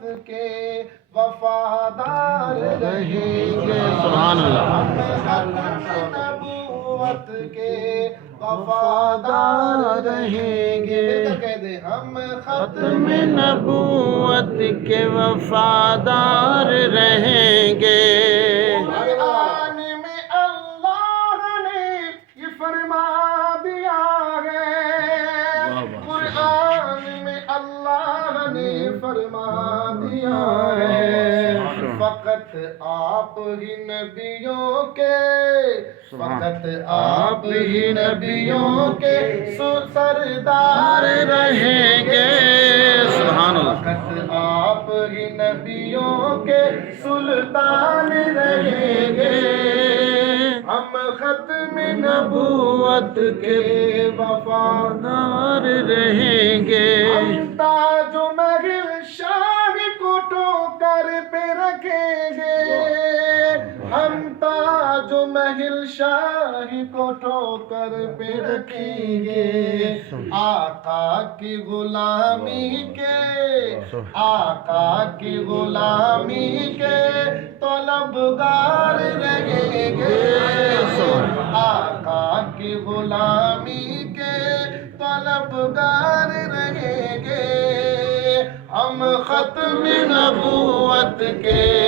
نبوت کے وفادار رہیں گے سبحان اللہ ہم ختم نبوت کے وفادار رہیں گے مل کر کہہ دیں ہم ختم نبوت کے وفادار رہیں گے قرآن میں اللہ نے یہ فرما دیا ہے قرآن میں اللہ نے فرما دیا ہے فقط آپ ہی نبیوں کے فقط آپ ہی نبیوں کے سردار رہیں گے سبحان اللہ فقط آپ ہی نبیوں کے سلطان رہیں گے ہم ختم نبوت کے وفادار رہیں گے ہم تاج و محل شاہ کو ٹوکر پہ رکھیں گے ہم تاج و محل شاہ کو ٹوکر پہ رکھیں گے آقا کی غلامی کے آقا کی غلامی کے طلبگار رہیں گے آقا کی غلامی کے طلبگار رہیں گے ہم ختم نبوت کے